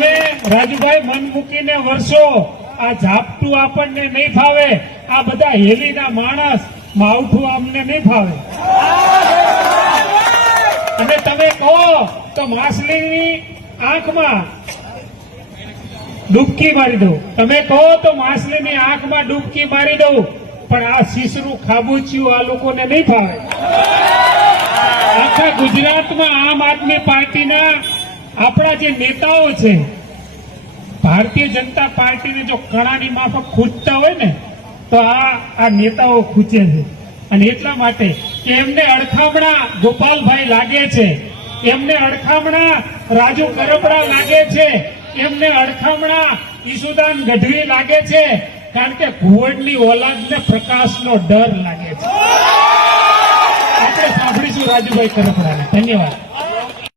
તમે રાજુભાઈ મન મૂકીને વર્ષો આ ઝાપટું આપણને નહીં ફાવે. આ બધા હેલીના માણસ માવઠું અમને નહીં ફાવે. અને તમે કહો તો માછલીની આંખમાં ડૂબકી મારી દઉં. તમે કહો તો માછલીની આંખમાં ડૂબકી મારી દઉં. પણ આ શીશરું ખાબુચિયું આ લોકોને નહીં ફાવે. આખા ગુજરાતમાં આમ આદમી પાર્ટીના આપણા જે નેતાઓ છે, ભારતીય જનતા પાર્ટીને જો કણાની માફક ખૂંચતા હોય ને, તો આ આ નેતાઓ ખૂંચે છે. અને એટલા માટે કે એમને અડખામણા ગોપાલભાઈ લાગે છે, એમને અડખામણા રાજુ કરપડા લાગે છે, એમને અડખામણા ઈસુદાન ગઢવી લાગે છે, કારણ કે ઘુવડની ઓલાદને પ્રકાશનો ડર લાગે છે. આપણે સાંભળીશું રાજુભાઈ કરપડાને. ધન્યવાદ.